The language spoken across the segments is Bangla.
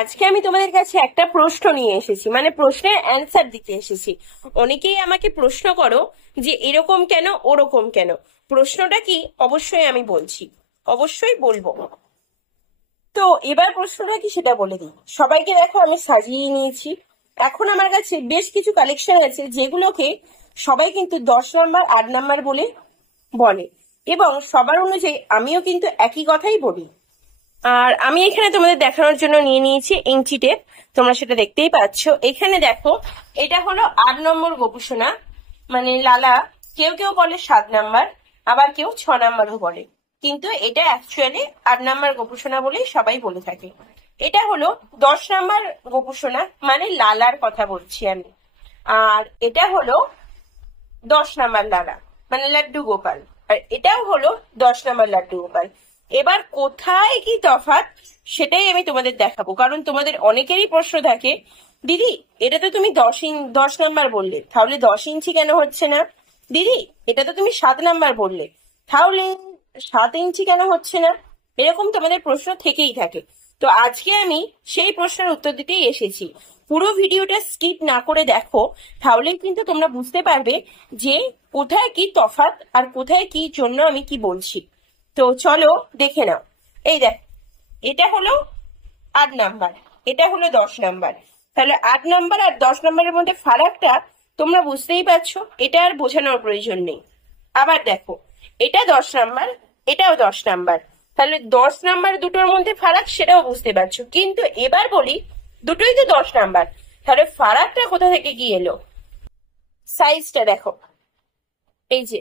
আজকে আমি তোমাদের কাছে একটা প্রশ্ন নিয়ে এসেছি, মানে প্রশ্নের অ্যান্সার দিতে এসেছি। অনেকেই আমাকে প্রশ্ন করো যে এরকম কেন ওরকম কেন। প্রশ্নটা কি অবশ্যই আমি বলছি, অবশ্যই বলবো। তো এবার প্রশ্নটা কি সেটা বলে দিই। সবাইকে দেখো আমি সাজিয়ে নিয়েছি। এখন আমার কাছে বেশ কিছু কালেকশন আছে যেগুলোকে সবাই কিন্তু 10 নম্বর 8 নম্বর বলে বলে, এবং সবার অনুযায়ী আমিও কিন্তু একই কথাই বলি। আর আমি এখানে তোমাদের দেখানোর জন্য নিয়ে নিয়েছি ইঞ্চি টেপ, তোমরা সেটা দেখতেই পাচ্ছ। এখানে দেখো, এটা হলো 8 নম্বর গোপুসোনা, মানে লালা। কেউ কেউ বলে 7 নম্বর, আবার কেউ 6 নম্বরও বলে, কিন্তু এটা অ্যাকচুয়ালি 8 নম্বর গোপুসোনা বলেই সবাই বলে থাকে। এটা হলো 10 নম্বর গোপুসোনা, মানে লালার কথা বলছি আমি। আর এটা হলো 10 নম্বর লালা, মানে লাড্ডু গোপাল। আর এটাও হলো 10 নম্বর লাড্ডু গোপাল। এবার কোথায় কি তফাৎ সেটাই আমি তোমাদের দেখাবো, কারণ তোমাদের অনেকেরই প্রশ্ন থাকে, দিদি এটা তো তুমি 10 নম্বর বললে, তাহলে 10 ইঞ্চি কেন হচ্ছে না? দিদি এটা তো তুমি 7 নম্বর বললে, তাহলে 7 ইঞ্চি কেন হচ্ছে না? এরকম তোমাদের প্রশ্ন থেকেই থাকে। তো আজকে আমি সেই প্রশ্নের উত্তর দিতেই এসেছি। পুরো ভিডিওটা স্কিপ না করে দেখো, তাহলে কিন্তু তোমরা বুঝতে পারবে যে কোথায় কি তফাৎ আর কোথায় কি জন্য আমি কি বলছি। তো চলো দেখে নাও। এই দেখ, এটা হলো 8 নম্বর, এটা হলো 10 নম্বর। তাহলে 8 নম্বর আর 10 নম্বরের মধ্যে ফারাকটা তোমরা বুঝতেই পারছো, এটা আর বোঝানোর প্রয়োজন নেই। আবার দেখো, এটা 10 নম্বর, এটাও 10 নম্বর, তাহলে 10 নম্বর দুটোর মধ্যে ফারাক সেটাও বুঝতে পারছো। কিন্তু এবার বলি, দুটোই তো 10 নম্বর, তাহলে ফারাকটা কোথা থেকে কি এলো? সাইজটা দেখো, এই যে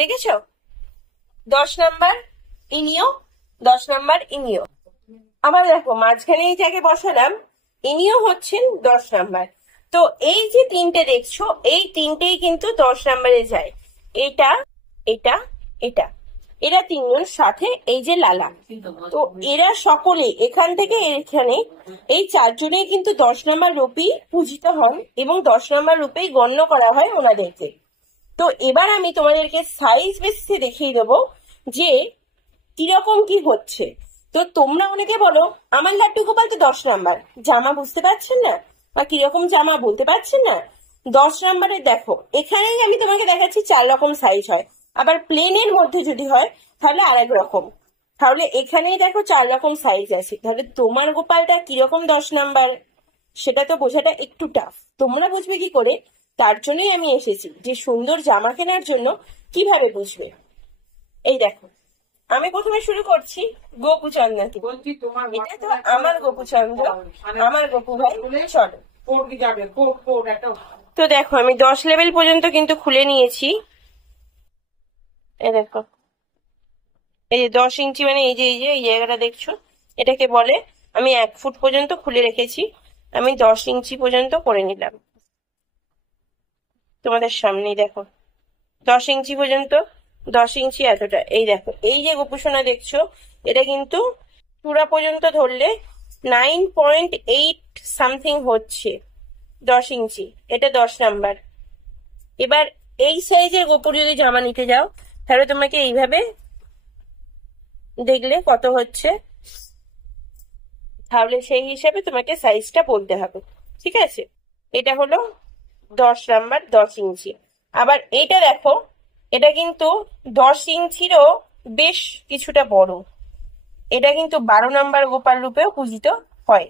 দেখেছো, 10 নম্বর ইনিও, 10 নম্বর ইনিও। আবার দেখো মাঝখানে এইটাকে বসালাম, ইনিও হচ্ছেন 10 নম্বর। তো এই যে তিনটে দেখছো, এই তিনটেই কিন্তু 10 নম্বরে যায়। এটা, এটা, এটা, এরা তিনজন, সাথে এই যে লালা। তো এরা সকলে এখান থেকে এখানে, এই চারজনেই কিন্তু 10 নম্বর রূপেই পূজিত হন এবং 10 নম্বর রূপেই গণ্য করা হয় ওনাদেরকে। তো এবার আমি তোমাদেরকে সাইজ বেসিসে দেখিয়ে দেবো যে কিরকম কি হচ্ছে। তো তোমরা অনেকে বলো আমার লাড্ডু গোপাল তো 10 নম্বর, জামা বুঝতে পারছেন না বা কিরকম জামা বলতে পারছেন না। 10 নম্বরের দেখো, এখানেই আমি তোমাকে দেখাচ্ছি 4 রকম সাইজ হয়। আবার প্লেনের মধ্যে যদি হয় তাহলে আরেক রকম। তাহলে এখানেই দেখো 4 রকম সাইজ আছে। তাহলে তোমার গোপালটা কিরকম 10 নম্বর সেটা তো বোঝাটা একটু টাফ। তোমরা বুঝবে কি করে? তার জন্যই আমি এসেছি যে সুন্দর জামা কেনার জন্য কিভাবে বুঝবে। এই দেখো, আমি প্রথমে শুরু করছি গোপুচন্দ্র থেকে। বলছি তোমার এটা তো আমার গোপুচন্দ্র, আমার গোপু ভাই। চলো, তো দেখো আমি 10 লেভেল পর্যন্ত কিন্তু খুলে নিয়েছি। এই দেখো, এই যে 10 ইঞ্চি, মানে এই যে এই জায়গাটা দেখছো, এটাকে বলে আমি 1 ফুট পর্যন্ত খুলে রেখেছি। আমি 10 ইঞ্চি পর্যন্ত করে নিলাম তোমাদের সামনেই। দেখো 10 ইঞ্চি পর্যন্ত, 10 ইঞ্চি এতটা। এই দেখো, এই যে গোপুসোনা দেখছো, এটা কিন্তু চূড়া পর্যন্ত ধরলে 9.8 সামথিং হচ্ছে 10 ইঞ্চি। এটা 10 নম্বর। এবার এই সাইজের গোপুর যদি জামা নিতে যাও, তাহলে তোমাকে এইভাবে দেখলে কত হচ্ছে, তাহলে সেই হিসাবে তোমাকে সাইজটা বলতে হবে, ঠিক আছে? এটা হলো 10 নম্বর, 10 ইঞ্চি। আবার এটা দেখো, এটা কিন্তু 10 ইঞ্চিরও বেশ কিছুটা বড়। এটা কিন্তু 12 নম্বর গোপাল রূপেও পূজিত হয়।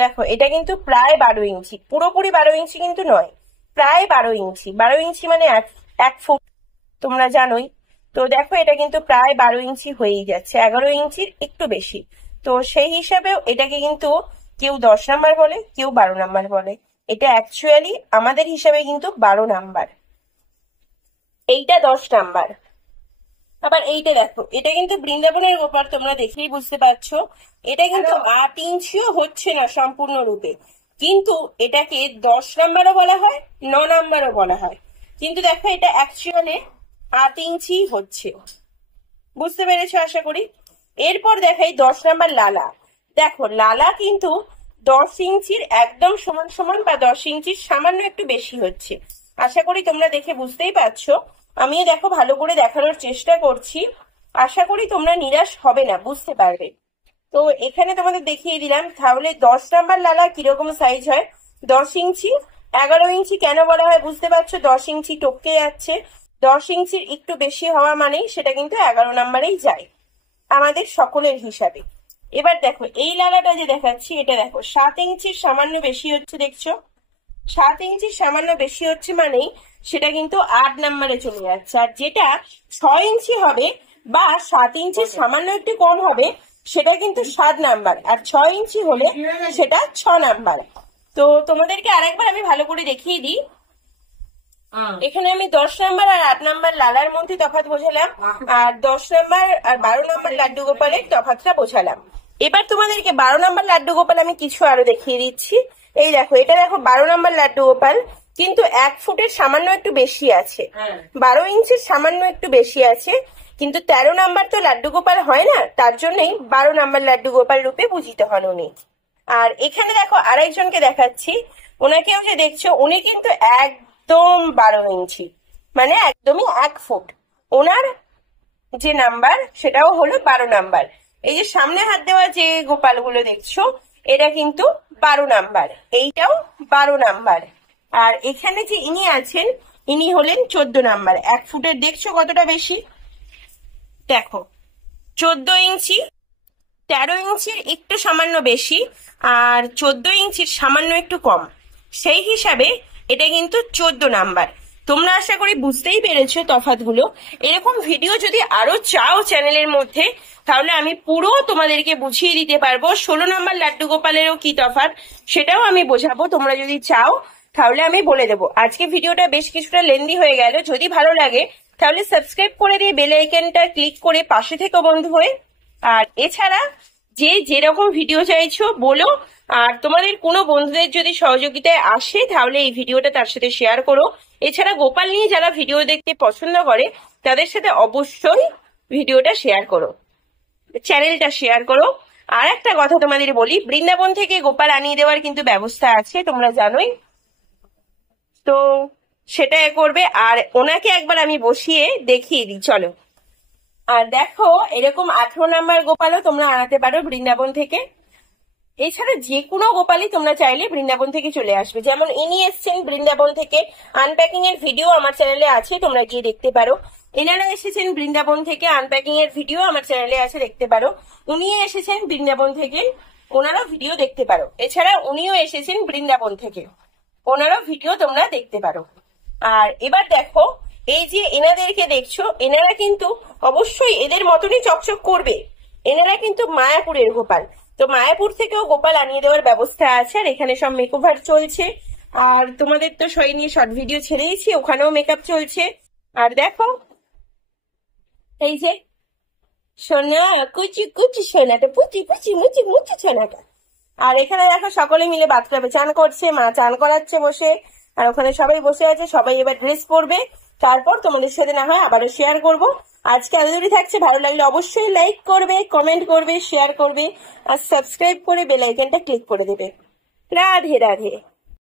দেখো এটা কিন্তু প্রায় 12 ইঞ্চি, পুরোপুরি 12 ইঞ্চি কিন্তু নয়, প্রায় 12 ইঞ্চি। 12 ইঞ্চি মানে 1 ফুট, তোমরা জানোই। তো দেখো এটা কিন্তু প্রায় 12 ইঞ্চি হয়েই যাচ্ছে, 11 ইঞ্চির একটু বেশি। তো সেই হিসাবেও এটাকে কিন্তু কেউ 10 নম্বর বলে, কেউ 12 নম্বর বলে। এটা অ্যাকচুয়ালি আমাদের হিসাবে কিন্তু 12 নম্বর। এইটা 10 নম্বর। আবার এইটা দেখো, এটা কিন্তু বৃন্দাবনের গোপাল, তোমরা দেখেই বুঝতে পারছো। এটা কিন্তু 8 ইঞ্চিও হচ্ছে না সম্পূর্ণরূপে, কিন্তু এটাকে 10 নম্বরও বলা হয়, 9 নম্বরও বলা হয়। কিন্তু দেখো এটা অ্যাকচুয়ালি 8 ইঞ্চি হচ্ছে। বুঝতে পেরেছো আশা করি। এরপর দেখাই 10 নম্বর লালা। দেখো লালা কিন্তু 10 ইঞ্চির একদম সমান সমান, বা 10 ইঞ্চির সামান্য একটু বেশি হচ্ছে। আশা করি তোমরা দেখে বুঝতেই পারছো। আমিও দেখো ভালো করে দেখানোর চেষ্টা করছি, আশা করি তোমরা নিরাশ হবে না, বুঝতে পারবে। তো এখানে তোমাদের দেখিয়ে দিলাম। তাহলে 10 নাম্বার লালা কিরকম সাইজ হয়, 10 ইঞ্চি। 11 ইঞ্চি কেন বলা হয় বুঝতে পারছো, 10 ইঞ্চি টপকে যাচ্ছে। 10 ইঞ্চির একটু বেশি হওয়া মানেই সেটা কিন্তু 11 নাম্বারেই যায় আমাদের সকলের হিসাবে। এবার দেখো এই লালাটা যে দেখাচ্ছি, এটা দেখো 7 ইঞ্চির সামান্য বেশি হচ্ছে, দেখছো 7 ইঞ্চির সামান্য বেশি হচ্ছে মানেই সেটা কিন্তু 8 নাম্বারে চলে যাচ্ছে। আর যেটা 6 ইঞ্চি হবে বা 7 ইঞ্চির সামান্য একটু কম হবে সেটা কিন্তু 7 নাম্বার, আর 6 ইঞ্চি হলে সেটা 6 নাম্বার। তো তোমাদেরকে আরেকবার আমি ভালো করে দেখিয়ে দিই। এখানে আমি 10 নাম্বার আর 8 নাম্বার লালার মধ্যে তফাৎ বোঝালাম, আর 10 নাম্বার আর 12 নাম্বার লাড্ডু গোপালের তফাৎটা বোঝালাম। এবার তোমাদেরকে 12 নাম্বার লাড্ডু গোপাল আমি কিছু আরো দেখিয়ে দিচ্ছি। এই দেখো, এটা দেখো 12 নাম্বার লাড্ডু গোপাল, কিন্তু 1 ফুটের সামান্য একটু বেশি আছে, 12 ইঞ্চির সামান্য একটু বেশি আছে, কিন্তু 13 নাম্বার তো লাড্ডু গোপাল হয় না, তার জন্যই 12 নাম্বার লাড্ডু গোপাল রূপে পূজিত হন উনি। আর এখানে দেখো আরেকজনকে দেখাচ্ছি, ওনাকেও যে দেখছো উনি কিন্তু একদম 12 ইঞ্চি, মানে একদমই 1 ফুট। ওনার যে নাম্বার সেটাও হলো 12 নাম্বার। এই যে সামনে হাত দেওয়া যে গোপালগুলো দেখছো এটা কিন্তু 12 নাম্বার, এইটাও 12 নাম্বার। আর এখানে যে ইনি আছেন ইনি হলেন 14 নাম্বার। 1 ফুটের দেখছো কতটা বেশি, দেখো 14 ইঞ্চি, 13 ইঞ্চির একটু সামান্য বেশি, আর 14 ইঞ্চির সামান্য একটু কম, সেই হিসাবে এটা কিন্তু 14 নাম্বার। তোমরা আশা করি বুঝতেই পেরেছো তফাৎগুলো। এরকম ভিডিও যদি আরো চাও চ্যানেলের মধ্যে, তাহলে আমি পুরো তোমাদেরকে বুঝিয়ে দিতে পারবো। 16 নাম্বার লাড্ডু গোপালেরও কি তফাৎ সেটাও আমি বোঝাবো, তোমরা যদি চাও তাহলে আমি বলে দেবো। আজকে ভিডিওটা বেশ কিছুটা লেন্দি হয়ে গেল, যদি ভালো লাগে তাহলে সাবস্ক্রাইব করে দিয়ে বেল আইকনটা ক্লিক করে পাশে থেকো বন্ধু হয়ে। আর এছাড়া যে যেরকম ভিডিও চাইছো বলো, আর তোমাদের কোনো বন্ধুদের যদি সহযোগিতায় আসে তাহলে এই ভিডিওটা তার সাথে শেয়ার করো। এছাড়া গোপাল নিয়ে যারা ভিডিও দেখতে পছন্দ করে তাদের সাথে অবশ্যই ভিডিওটা শেয়ার করো, চ্যানেলটা শেয়ার করো। আর একটা কথা তোমাদের বলি, বৃন্দাবন থেকে গোপাল আনিয়ে দেওয়ার কিন্তু ব্যবস্থা আছে, তোমরা জানোই তো, সেটা করবে। আর ওনাকে একবার আমি বসিয়ে দেখিয়ে দিই, চলো। আর দেখো এরকম 18 নাম্বার গোপালও তোমরা আনাতে পারো বৃন্দাবন থেকে। এছাড়া যে কোনো গোপালই তোমরা চাইলে বৃন্দাবন থেকে চলে আসবে, যেমন ইনি এসছেন বৃন্দাবন থেকে, আনপ্যাকিং এর ভিডিও আমার চ্যানেলে আছে, তোমরা গিয়ে দেখতে পারো। এনারা এসেছেন বৃন্দাবন থেকে, আনপ্যাকিং এর ভিডিও আমার চ্যানেলে আছে, দেখতে পারো। উনিও এসেছেন বৃন্দাবন থেকে, ওনারও ভিডিও দেখতে পারো। এছাড়া উনিও এসেছেন বৃন্দাবন থেকে, ওনারও ভিডিও তোমরা দেখতে পারো। আর এবার দেখো এই যে এনাদেরকে দেখছো, এনারা কিন্তু অবশ্যই এদের মতনই চকচক করবে। এনারা কিন্তু মায়াপুরের গোপাল, তো মায়াপুর থেকেও গোপাল আনিয়ে দেওয়ার ব্যবস্থা আছে। আর এখানে সব মেকওভার চলছে, আর তোমাদের তো সই নিয়ে শর্ট ভিডিও ছেড়েইছি, ওখানেও মেকআপ চলছে। আর দেখো এই যে সোনা কুচি কুচি সোনাটা, পুচি পুচি মুচি মুচি সোনাটা। আর এখানে দেখো সকলে মিলে বাথটাবে চান করছে, মা চান করাচ্ছে বসে, আর ওখানে সবাই বসে আছে। সবাই এবার ড্রেস পরবে, তারপর তোমাদের সাথে না হয় আবারও শেয়ার করব। আজকে এতদূরই থাকছে, ভালো লাগলে অবশ্যই লাইক করবে, কমেন্ট করবে, শেয়ার করবে, আর সাবস্ক্রাইব করে বেল আইকনটা ক্লিক করে দেবে। রাধে রাধে।